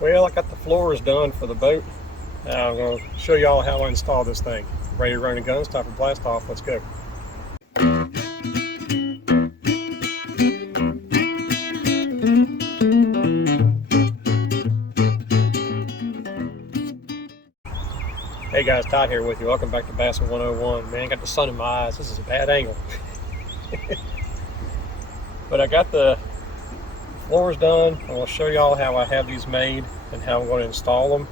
Well, I got the floors done for the boat. Now I'm going to show y'all how I install this thing. Ready to run the gun, stop and blast off. Let's go. Hey guys, Todd here with you. Welcome back to Bassin 101. Man, I got the sun in my eyes. This is a bad angle. But I got the floors done. I'm going to show y'all how I have these made and how I'm going to install them.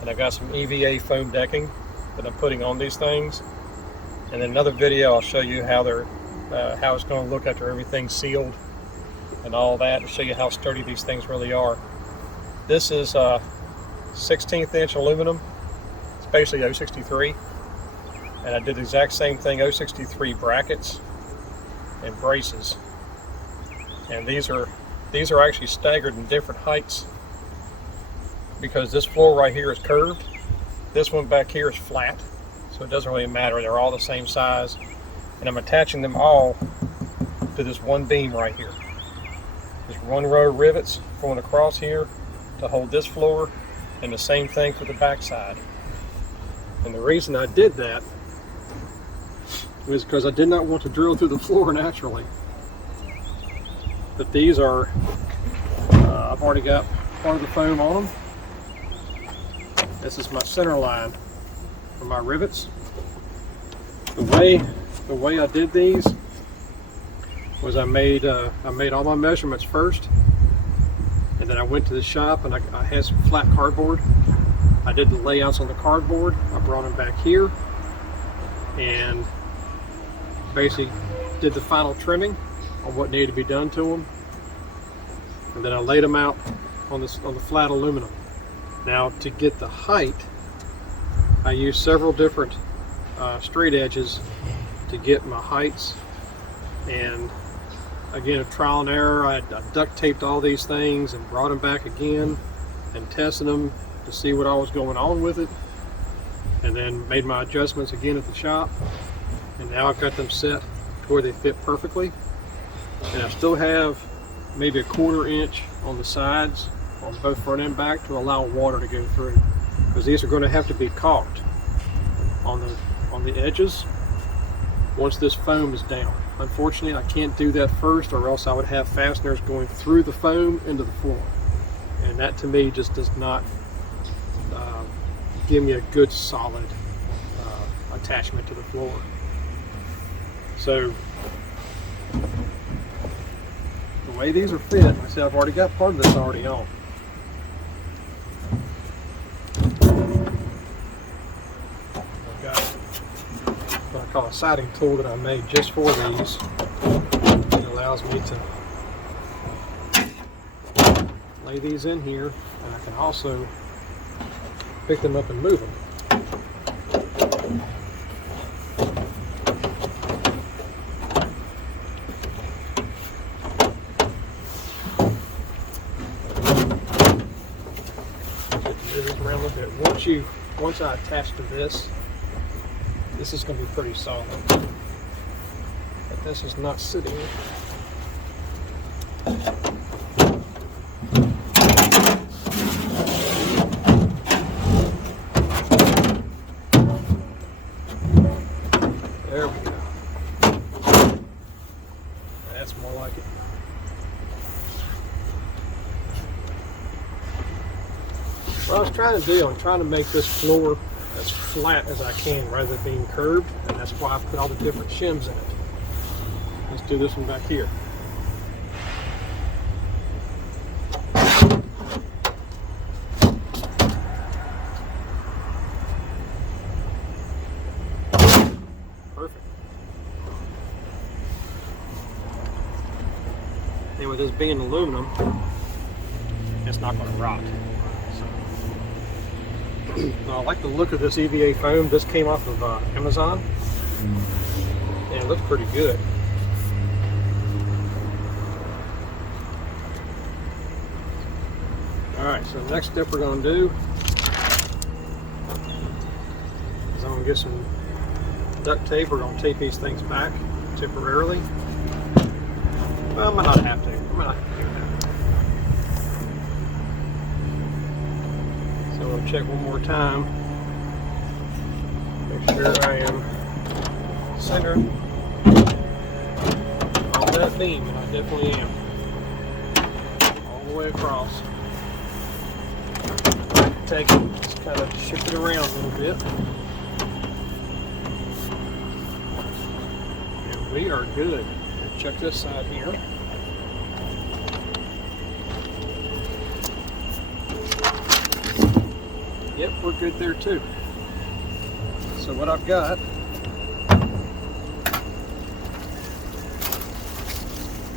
And I got some EVA foam decking that I'm putting on these things. And in another video, I'll show you how how it's going to look after everything's sealed and all that, to show you how sturdy these things really are. This is 16th inch aluminum. It's basically 063, and I did the exact same thing, 063 brackets and braces. And these are actually staggered in different heights because this floor right here is curved. This one back here is flat, so it doesn't really matter. They're all the same size, and I'm attaching them all to this one beam right here. There's one row of rivets going across here to hold this floor, and the same thing for the back side. And the reason I did that was because I did not want to drill through the floor naturally. But these are, I've already got part of the foam on them. This is my center line for my rivets. The way I did these was I made all my measurements first, and then I went to the shop and I had some flat cardboard. I did the layouts on the cardboard. I brought them back here and basically did the final trimming on what needed to be done to them, and then I laid them out on the flat aluminum. Now, to get the height, I used several different straight edges to get my heights, and again, a trial and error. I duct taped all these things and brought them back again and tested them to see what all was going on with it, and then made my adjustments again at the shop, and now I've got them set to where they fit perfectly. And I still have maybe a 1/4 inch on the sides on both front and back to allow water to go through, because these are going to have to be caulked on the edges once this foam is down. Unfortunately, I can't do that first, or else I would have fasteners going through the foam into the floor, and that to me just does not give me a good solid attachment to the floor. So the way these are fit, like I said, I've already got part of this already on. I've got what I call a siding tool that I made just for these. It allows me to lay these in here, and I can also pick them up and move them. Around a little bit. Once I attach to this is going to be pretty solid. But this is not sitting. There we go. That's more like it. What I was trying to do, I'm trying to make this floor as flat as I can rather than being curved, and that's why I put all the different shims in it. Let's do this one back here. Perfect. And with this being aluminum, it's not going to rot. I like the look of this EVA foam. This came off of Amazon, and it looks pretty good. Alright, so the next step we're going to do is I'm going to get some duct tape. We're going to tape these things back temporarily. Well, I might not have to. I might not have to do that. check one more time. Make sure I am centered on that beam, and I definitely am. All the way across. Take it, just kind of shift it around a little bit. And we are good. Check this side here. Yep, we're good there too. So what I've got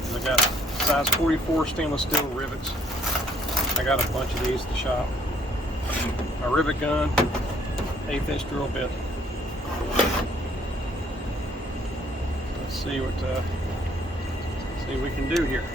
is I got size 44 stainless steel rivets. I got a bunch of these at the shop. My rivet gun, 1/8 inch drill bit. Let's see what we can do here.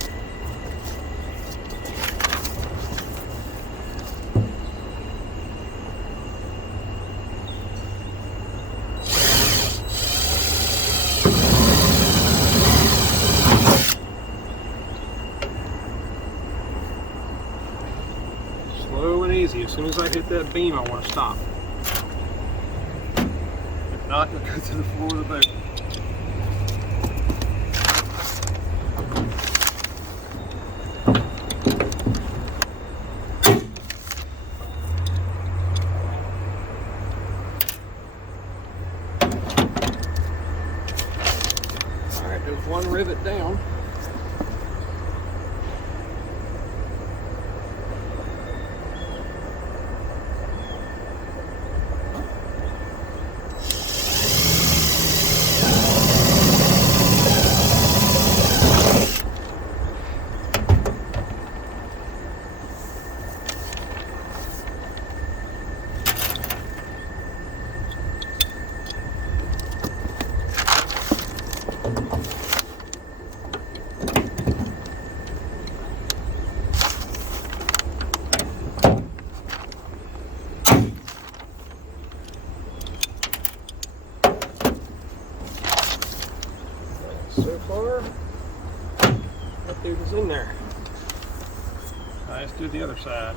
Slow and easy. As soon as I hit that beam, I want to stop. If not, it'll go to the floor of the boat. There's one rivet down. So far, that dude is in there. All right, let's do the other side.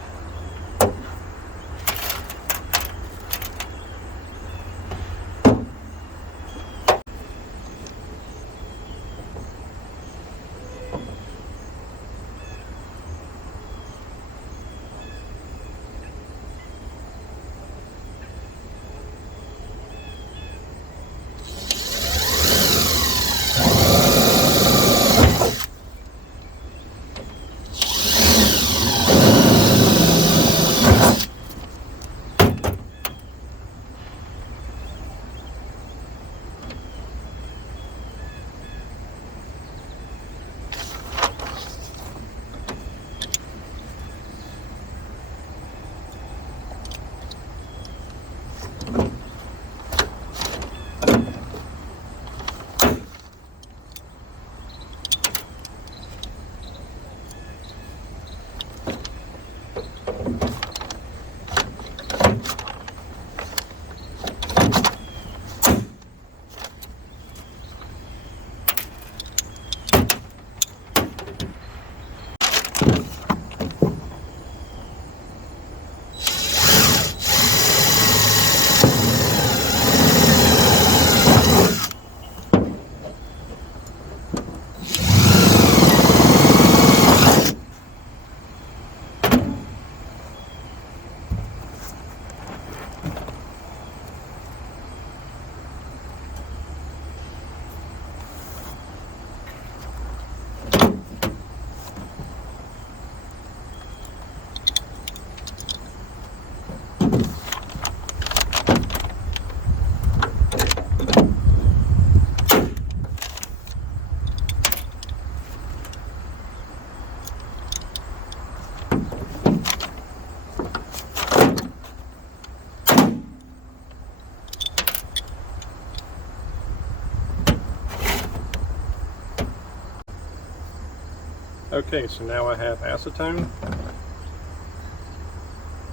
Okay, so now I have acetone,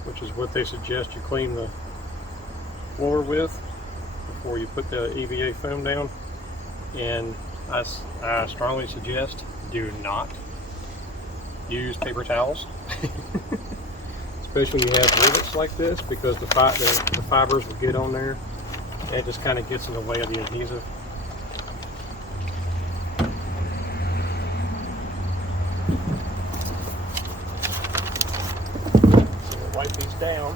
which is what they suggest you clean the floor with before you put the EVA foam down. And I strongly suggest do not use paper towels. It's especially when you have rivets like this, because the fibers will get on there and it just kind of gets in the way of the adhesive. So we'll wipe these down.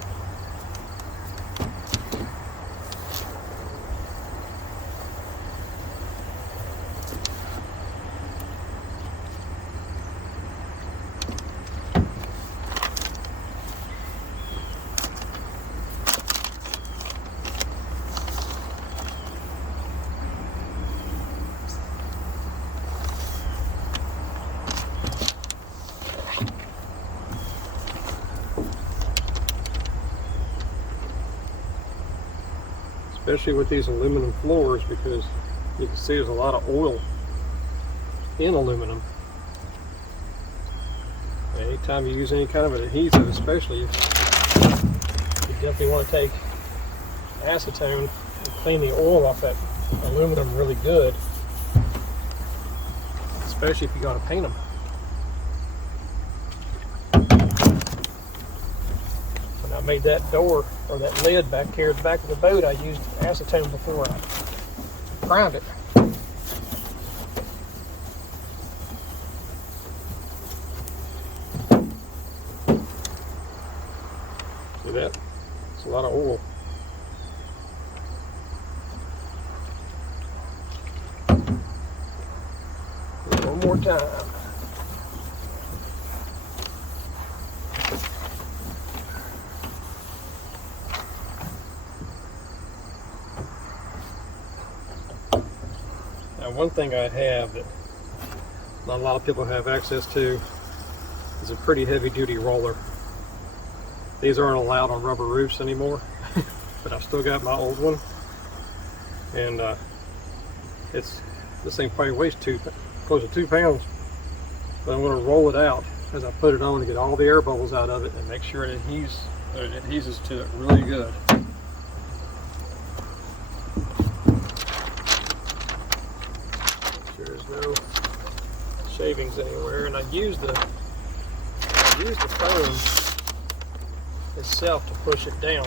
Especially with these aluminum floors, because you can see there's a lot of oil in aluminum. And anytime you use any kind of an adhesive, especially, you definitely want to take acetone and clean the oil off that aluminum really good, especially if you're going to paint them. When I made that door, or that lid back here at the back of the boat, I used acetone before I primed it. See that? It's a lot of oil. One more time. Now, one thing I have that not a lot of people have access to is a pretty heavy duty roller. These aren't allowed on rubber roofs anymore, but I've still got my old one. And this thing probably weighs close to 2 pounds. But I'm going to roll it out as I put it on to get all the air bubbles out of it and make sure it adheses to it really good. No shavings anywhere, and I use the foam itself to push it down.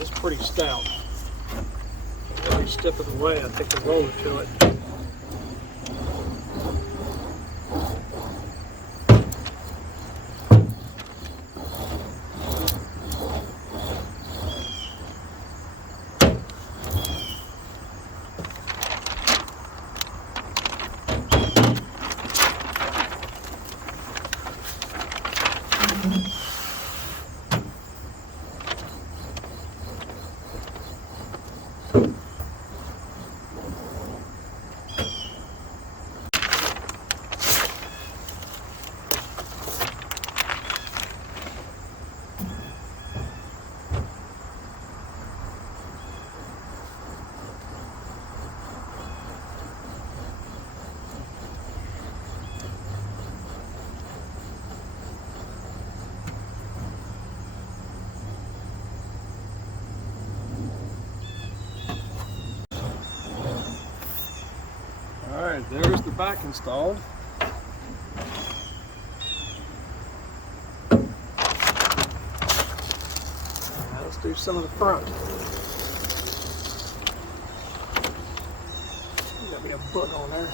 It's pretty stout. Every step of the way I take the roller to it. Alright, there's the back installed. Now let's do some of the front. Got me a book on there.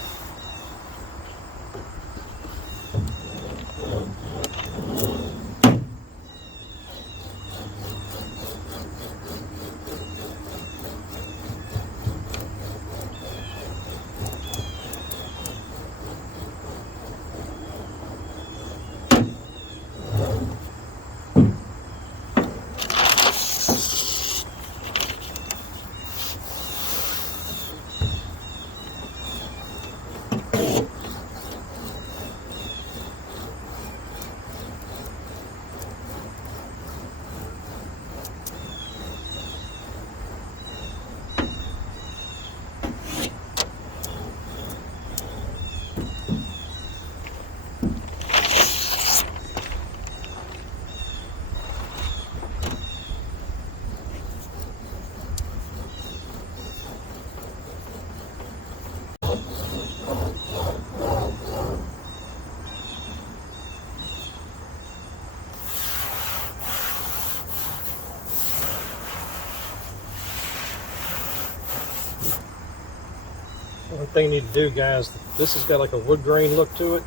One thing you need to do, guys, this has got like a wood grain look to it.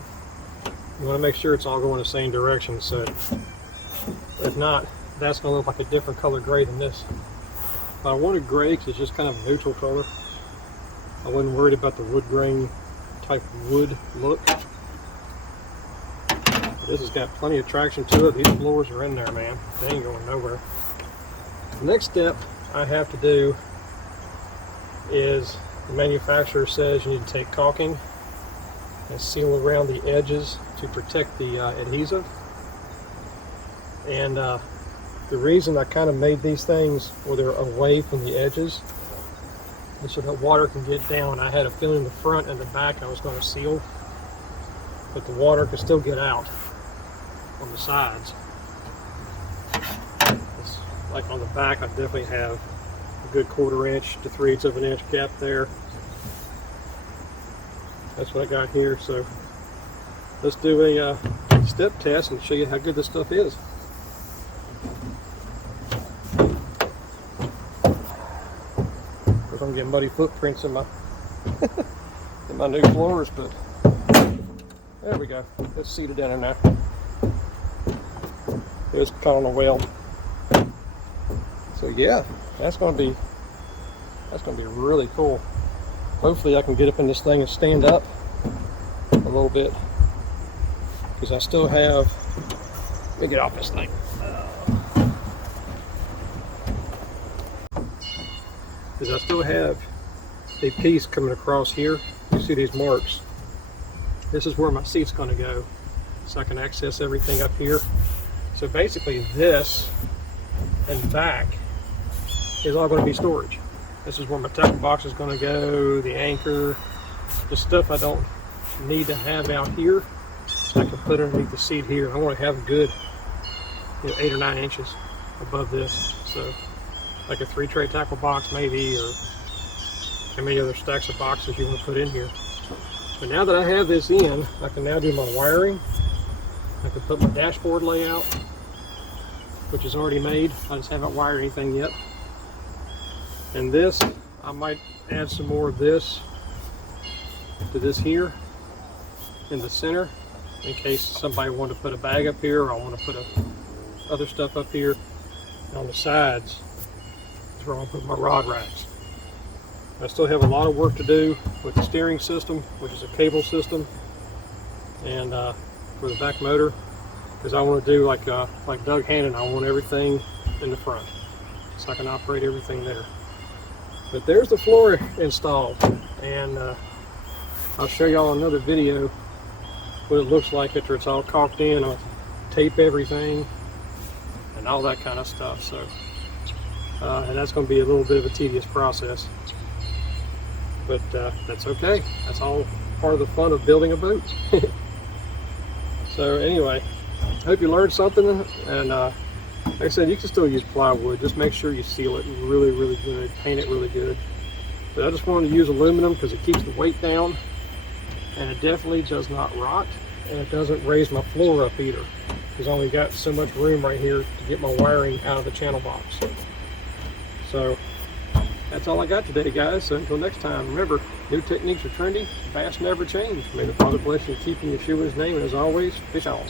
You want to make sure it's all going the same direction, so if not, that's going to look like a different color gray than this. But I wanted gray because it's just kind of a neutral color. I wasn't worried about the wood grain type wood look. But this has got plenty of traction to it. These floors are in there, man. They ain't going nowhere. The next step I have to do is, the manufacturer says you need to take caulking and seal around the edges to protect the adhesive. And the reason I kind of made these things where they're away from the edges is so that water can get down. I had a feeling the front and the back I was going to seal, but the water could still get out on the sides. It's like on the back, I definitely have a good 1/4 inch to 3/8 of an inch gap there. That's what I got here. So let's do a step test and show you how good this stuff is. I'm getting muddy footprints in my in my new floors, but there we go. Let's seat it down in there. It was caught on a weld. So yeah, that's gonna be really cool. Hopefully I can get up in this thing and stand up a little bit, because I still have, let me get off this thing. Because I still have a piece coming across here. You see these marks? This is where my seat's going to go, so I can access everything up here. So basically this and back is all going to be storage. This is where my tackle box is going to go, the anchor, the stuff I don't need to have out here, I can put underneath the seat here. I want to have a good 8 or 9 inches above this. So like a 3-tray tackle box maybe, or how many other stacks of boxes you want to put in here. But now that I have this in, I can now do my wiring. I can put my dashboard layout, which is already made. I just haven't wired anything yet. And this, I might add some more of this to this here in the center, in case somebody wanted to put a bag up here, or I want to put other stuff up here. And on the sides is where I'll put my rod racks. I still have a lot of work to do with the steering system, which is a cable system, and for the back motor, because I want to do like Doug Hannon. I want everything in the front, so I can operate everything there. But there's the floor installed, and I'll show y'all another video what it looks like after it's all caulked in. I'll tape everything and all that kind of stuff. So, and that's going to be a little bit of a tedious process, but that's okay. That's all part of the fun of building a boat. So anyway, I hope you learned something, and like I said, you can still use plywood. Just make sure you seal it really, really good, paint it really good. But I just wanted to use aluminum because it keeps the weight down, and it definitely does not rot, and it doesn't raise my floor up either, because I only got so much room right here to get my wiring out of the channel box. So that's all I got today, guys. So until next time, remember, new techniques are trendy, fast never change. May the Father bless you and keep you in Yeshua's name, and as always, fish on.